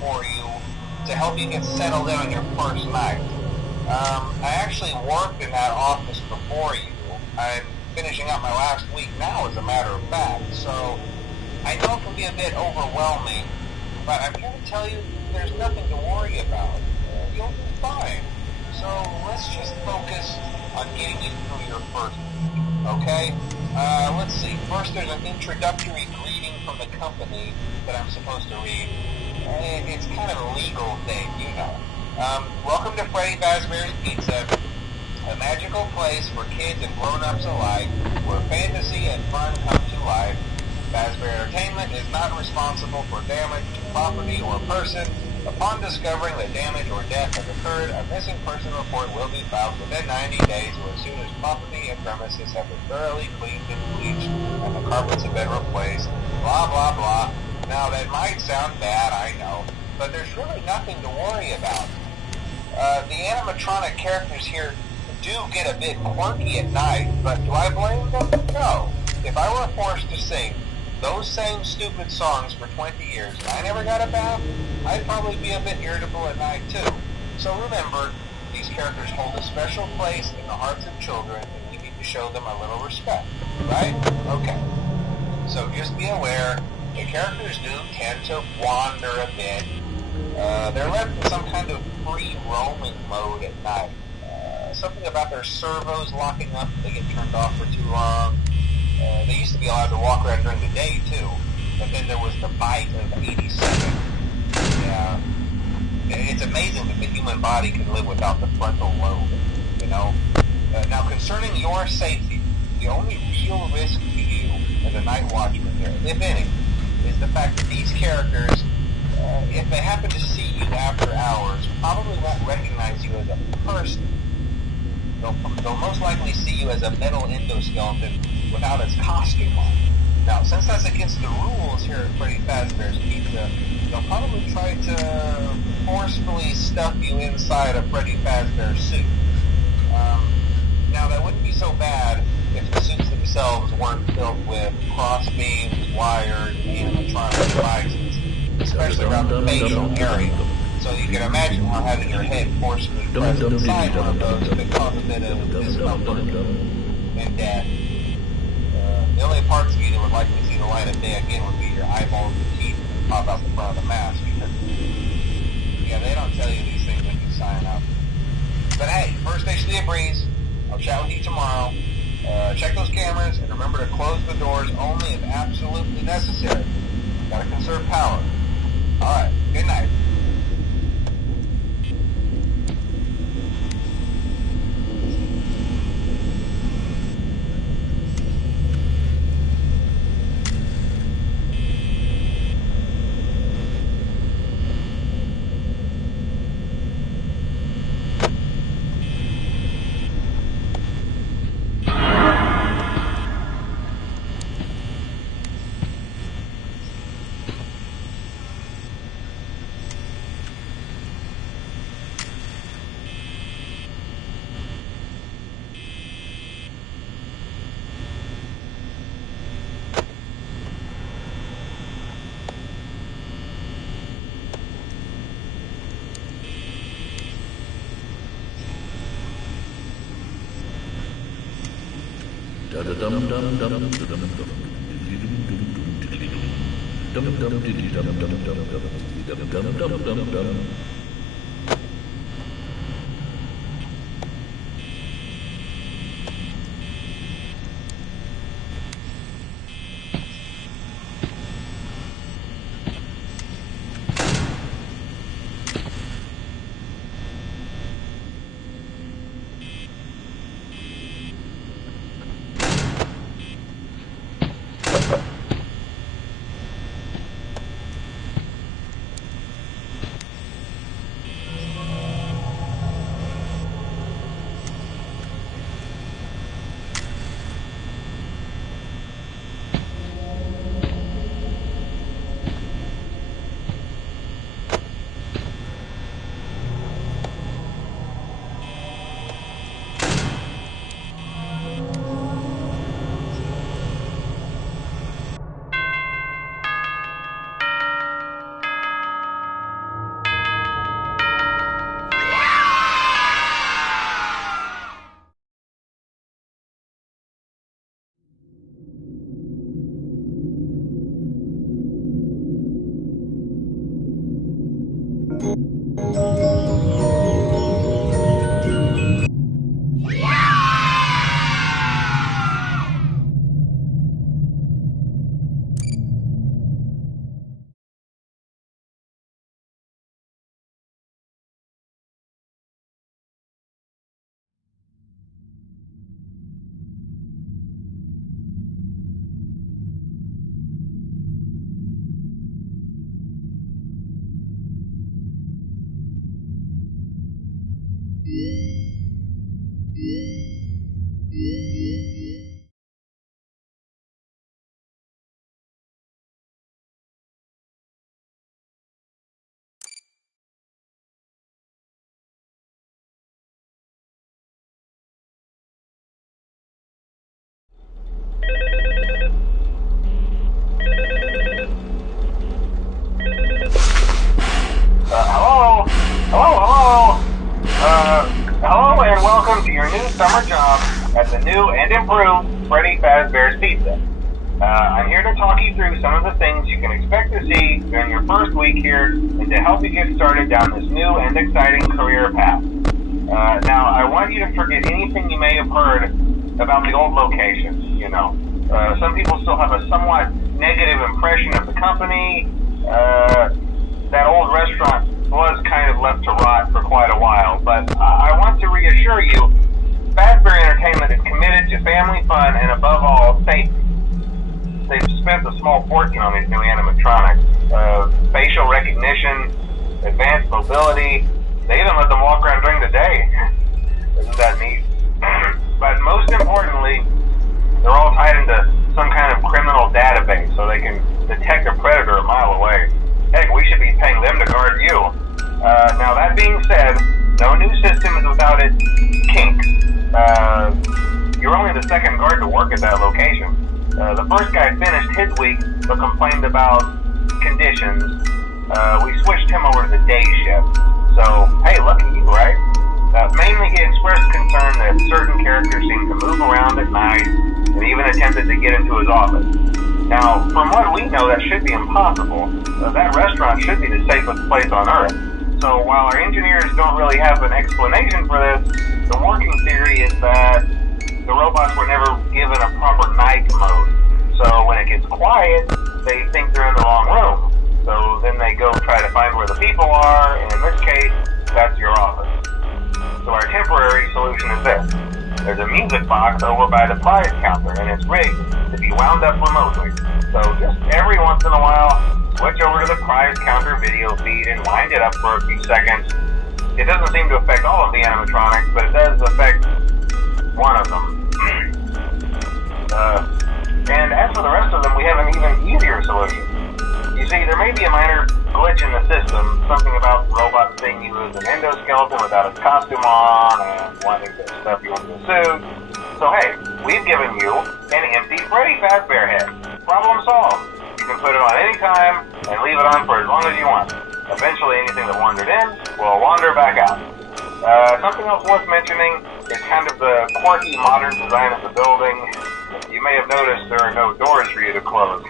for you to help you get settled in on your first night. I actually worked in that office before you. I'm finishing up my last week now, as a matter of fact, so I know it can be a bit overwhelming, but I'm here to tell you there's nothing to worry about. You'll be fine. So let's just focus on getting you through your first week, okay? Let's see. First, there's an introductory greeting from the company that I'm supposed to read. It's kind of a legal thing, you know. Welcome to Freddy Fazbear's Pizza, a magical place for kids and grown-ups alike, where fantasy and fun come to life. Fazbear Entertainment is not responsible for damage to property or person. Upon discovering that damage or death has occurred, a missing person report will be filed within 90 days or as soon as property and premises have been thoroughly cleaned and bleached and the carpets have been replaced. Blah, blah, blah. Now, that might sound bad, I know, but there's really nothing to worry about. The animatronic characters here do get a bit quirky at night, but do I blame them? No. If I were forced to sing those same stupid songs for 20 years and I never got a bath, I'd probably be a bit irritable at night too. So remember, these characters hold a special place in the hearts of children and we need to show them a little respect, right? Okay. So just be aware, the characters do tend to wander a bit. They're left in some kind of free roaming mode at night. Something about their servos locking up if they get turned off for too long. They used to be allowed to walk around during the day too, but then there was the bite of 87. Yeah, it's amazing that the human body can live without the frontal lobe, you know. Now, concerning your safety, the only real risk to you as a night watchman here, if any, is the fact that these characters, if they happen to see you after hours, probably won't recognize you as a person. They'll most likely see you as a metal endoskeleton without its costume on. Now, since that's against the rules here at Freddy Fazbear's Pizza, they'll probably try to forcefully stuff you inside a Freddy Fazbear suit. Now, that wouldn't be so bad if the suits themselves weren't filled with cross beams, wires, and animatronic devices, especially around the facial area. So you can imagine how having your head forcefully pressed inside one of those could cause a bit of discomfort and death. The only parts of you that would likely see the light of day again would be your eyeballs and teeth that pop out the front of the mask. Yeah, they don't tell you these things when you sign up. But hey, first station of the breeze. I'll chat with you tomorrow. Check those cameras and remember to close the doors only if absolutely necessary. Gotta conserve power. Alright, good night. summer job at the new and improved Freddy Fazbear's Pizza. I'm here to talk you through some of the things you can expect to see during your first week here and to help you get started down this new and exciting career path. Now, I want you to forget anything you may have heard about the old location. Some people still have a somewhat negative impression of the company. That old restaurant was kind of left to rot for quite a while, but I want to reassure you, Fazbear Entertainment is committed to family fun and above all, safety. They've spent a small fortune on these new animatronics. Facial recognition, advanced mobility. They even let them walk around during the day. Isn't that neat? But most importantly, they're all tied into some kind of criminal database so they can detect a predator a mile away. Heck, we should be paying them to guard you. Now that being said, no new system is without its kinks. You're only the second guard to work at that location. The first guy finished his week but complained about conditions. We switched him over to the day shift. So, hey, lucky you, right? Mainly he expressed concern that certain characters seemed to move around at night and even attempted to get into his office. Now, from what we know, that should be impossible. That restaurant should be the safest place on Earth. So while our engineers don't really have an explanation for this, the working theory is that the robots were never given a proper night mode. So when it gets quiet, they think they're in the wrong room. So then they go try to find where the people are, and in this case, that's your office. So our temporary solution is this. There's a music box over by the prize counter, and it's rigged to be wound up remotely. So just every once in a while, switch over to the prize counter video feed and wind it up for a few seconds. It doesn't seem to affect all of the animatronics, but it does affect one of them. And as for the rest of them, we have an even easier solution. You see, there may be a minor glitch in the system, something about robots seeing you as an endoskeleton without a costume on and wanting to stuff you into a suit. So hey, we've given you an empty Freddy Fazbear head. Problem solved. You can put it on any time and leave it on for as long as you want. Eventually anything that wandered in will wander back out. Something else worth mentioning is kind of the quirky modern design of the building. You may have noticed there are no doors for you to close.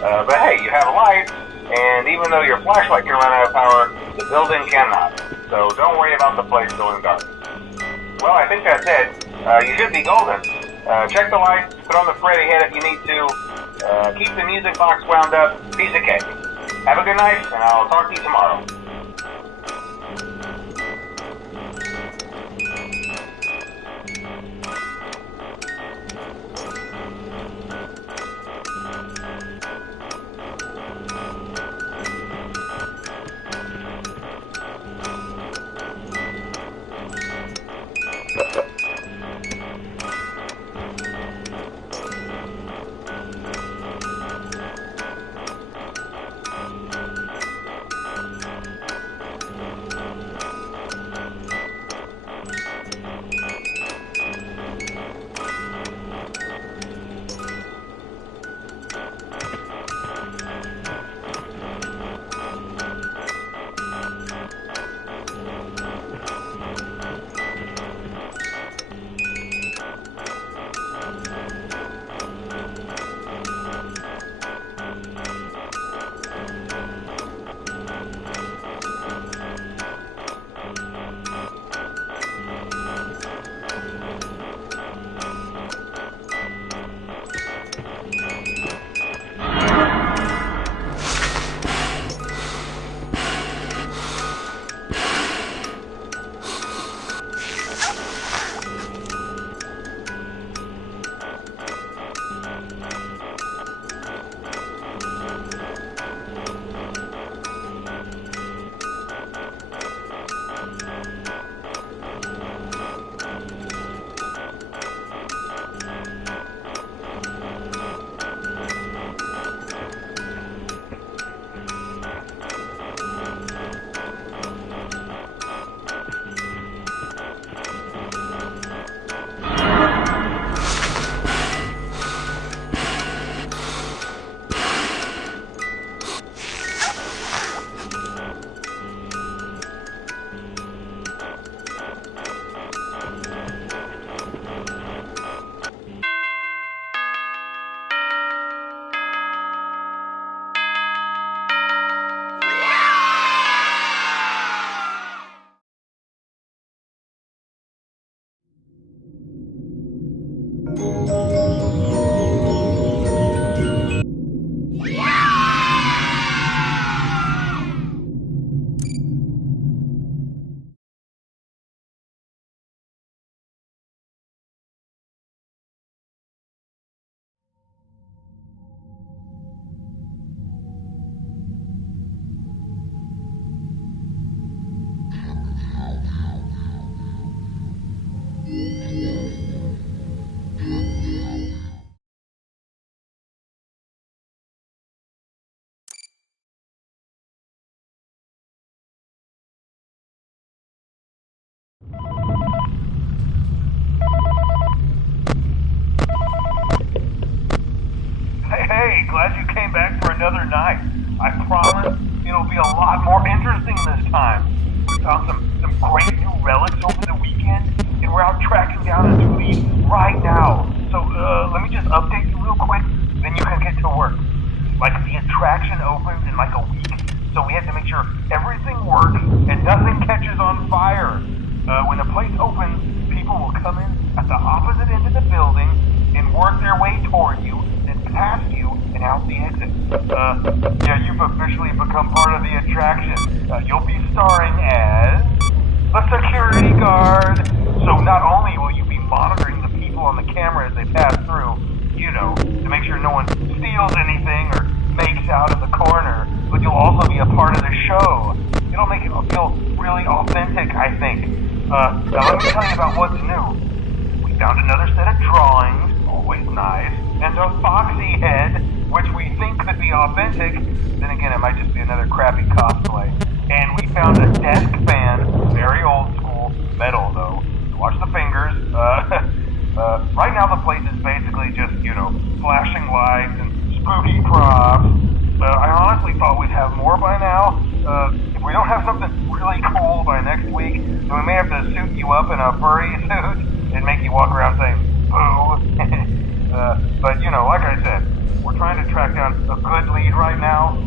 But hey, you have a light, and even though your flashlight can run out of power, the building cannot. So don't worry about the place going dark. Well, I think that's it. You should be golden. Check the lights, put on the Freddy head if you need to. Keep the music box wound up. Piece of cake. Have a good night, and I'll talk to you tomorrow. Hey, glad you came back for another night. I promise it'll be a lot more interesting this time. We found some great new relics over the weekend, and we're out tracking down a new lead right now. So, let me just update you real quick, then you can get to work. Like, the attraction opens in like a week, so we have to make sure everything works and nothing catches on fire. When the place opens, people will come in at the opposite end of the building and work their way toward you, then past you, and out the exit. Yeah, you've officially become part of the attraction. You'll be starring as a security guard. So not only will you be monitoring the people on the camera as they pass through, you know, to make sure no one steals anything or makes out in the corner, but you'll also be a part of the show. It'll make it feel really authentic, I think. Now let me tell you about what's new. We found another set of drawings, always nice, and a foxy head, which we think could be authentic. Then again, it might just be another crappy cosplay. And we found a desk fan, very old school, metal though. Watch the fingers. Right now the place is basically just, you know, flashing lights and spooky props. I honestly thought we'd have more by now. If we don't have something really cool by next week, then we may have to suit you up in a furry suit and make you walk around saying, boo. But, you know, like I said, we're trying to track down a good lead right now.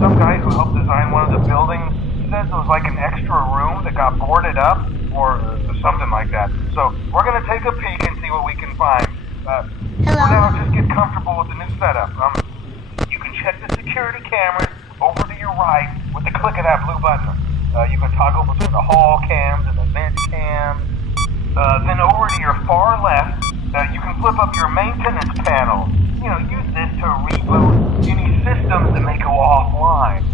Some guy who helped design one of the buildings says it was like an extra room that got boarded up, or something like that. So, we're gonna take a peek and see what we can find. For now, just get comfortable with the new setup. You can check the security cameras over to your right with the click of that blue button. You can toggle between the hall cams and the vent cams. Then over to your far left, you can flip up your maintenance panel. You know, use this to reboot any systems that may go offline.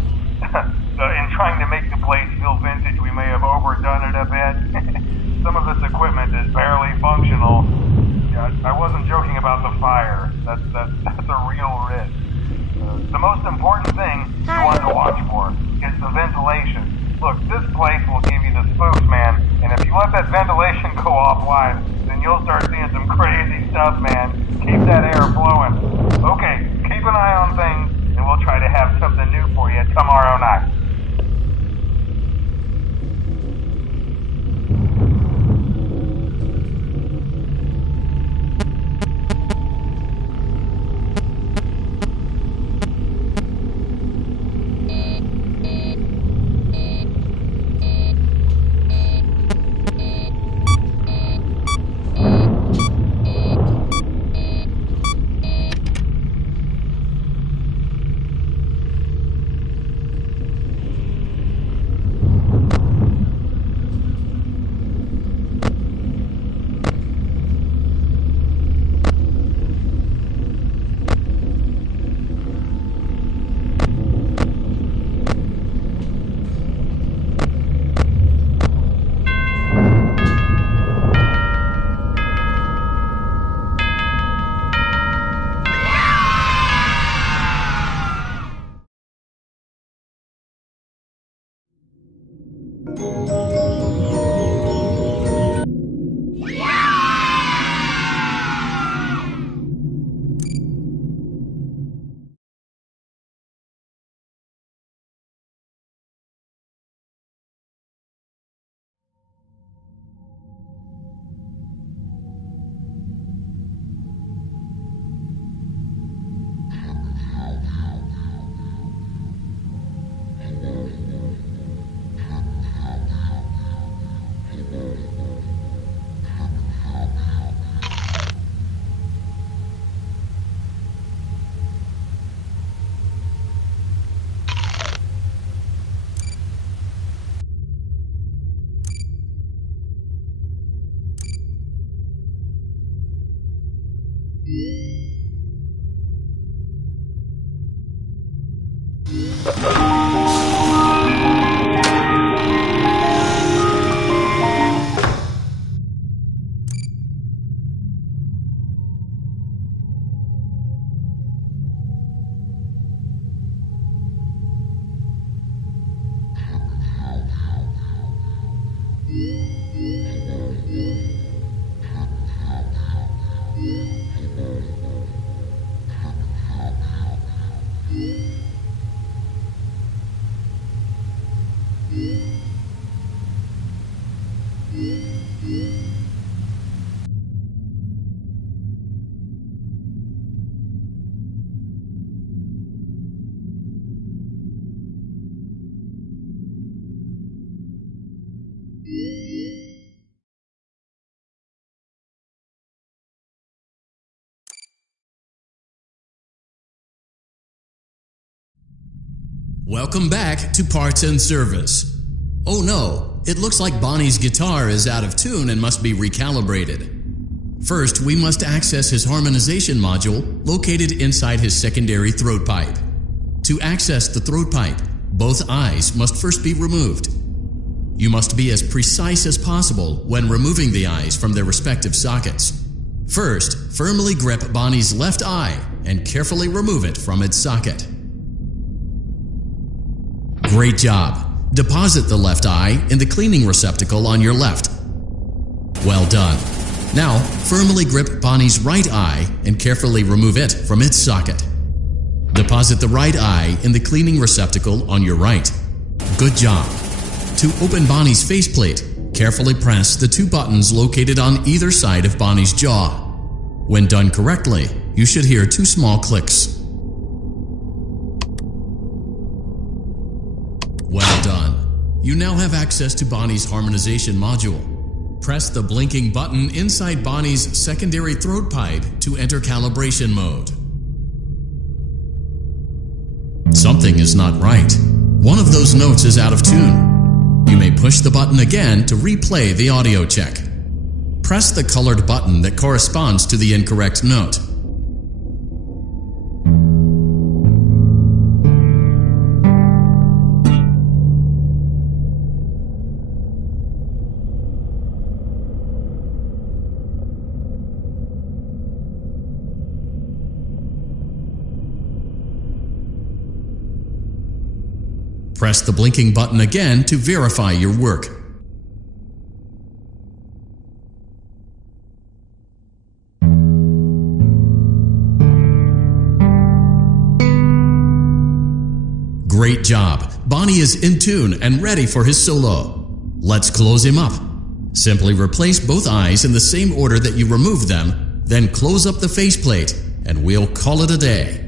In trying to make the place feel vintage, we may have overdone it a bit. Some of this equipment is barely functional. Yeah, I wasn't joking about the fire. That's a real risk. The most important thing you want to watch for is the ventilation. Look, this place will give you the spooks, man. And if you let that ventilation go offline, then you'll start seeing some crazy stuff, man. Keep that air flowing. Okay, keep an eye on things, and we'll try to have something new for you tomorrow night. Welcome back to Parts and Service. Oh no, it looks like Bonnie's guitar is out of tune and must be recalibrated. First, we must access his harmonization module located inside his secondary throat pipe. To access the throat pipe, both eyes must first be removed. You must be as precise as possible when removing the eyes from their respective sockets. First, firmly grip Bonnie's left eye and carefully remove it from its socket. Great job! Deposit the left eye in the cleaning receptacle on your left. Well done! Now, firmly grip Bonnie's right eye and carefully remove it from its socket. Deposit the right eye in the cleaning receptacle on your right. Good job! To open Bonnie's faceplate, carefully press the two buttons located on either side of Bonnie's jaw. When done correctly, you should hear two small clicks. Well done. You now have access to Bonnie's harmonization module. Press the blinking button inside Bonnie's secondary throat pipe to enter calibration mode. Something is not right. One of those notes is out of tune. You may push the button again to replay the audio check. Press the colored button that corresponds to the incorrect note. Press the blinking button again to verify your work. Great job! Bonnie is in tune and ready for his solo. Let's close him up. Simply replace both eyes in the same order that you removed them, then close up the faceplate, and we'll call it a day.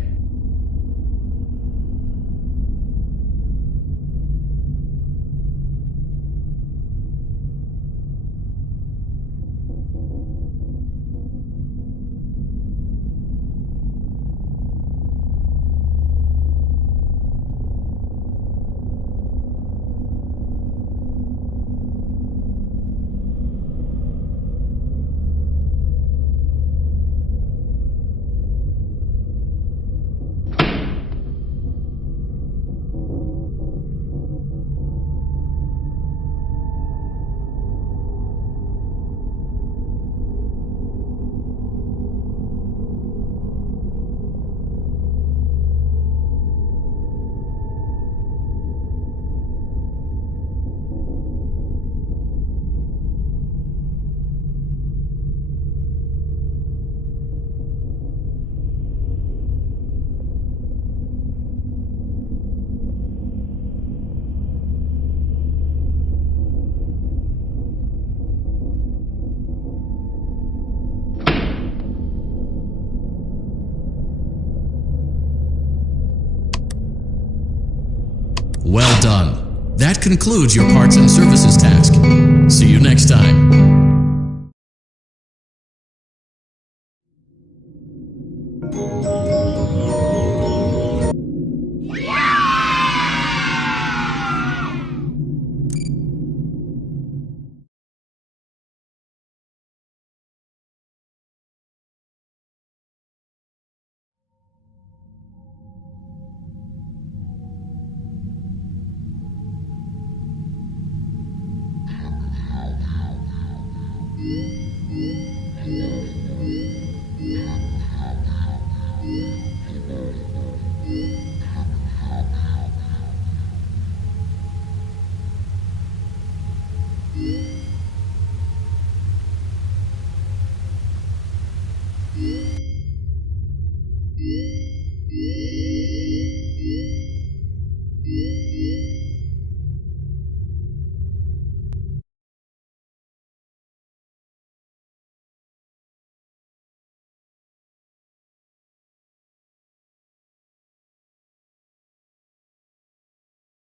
Well done. That concludes your parts and services task. See you next time.